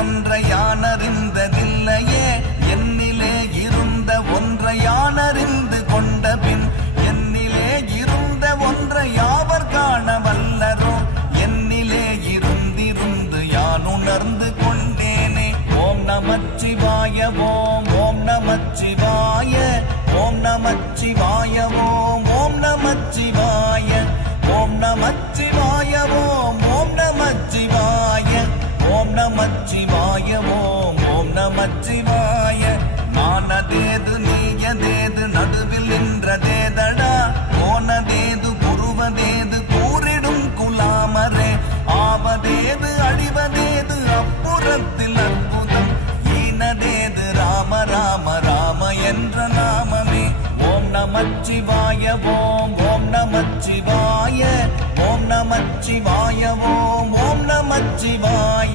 ஒன்றை யானறிந்ததில்லையே என்னிலே இருந்த ஒன்றை யானறிந்து கொண்ட பின் என்னிலே இருந்த ஒன்றை யாவர் காண வல்லரோ என்னிலே இருந்திருந்து யான் உணர்ந்து கொண்டேனே. ஓம் நமச்சிவாய ஓம் ஓம் நமச்சிவாய ஓம் நமச்சிவாய ஓம் ஓம் நமச்சிவாய ஓம் நமச்சிவாய ஓம் ஓம் நமச்சிவாய ஓம் நமச்சிவாய ஓம் ஓம் நமச்சிவாய. நானதேது நீயதேது நடுவில் நின்றதேதடா போனதேது புருவதேது கூறிடும் குலாமரே ஆவதேது அழிவதேது அப்புறத்தில் அற்புதம் ஈனதேது ராம ராம ராம என்ற நாமமே. ஓம் நமச்சிவாய ஓம் ஓம் நமச்சிவாய ஓம் நமச்சிவாய ஓம் ஓம் நமச்சிவாய.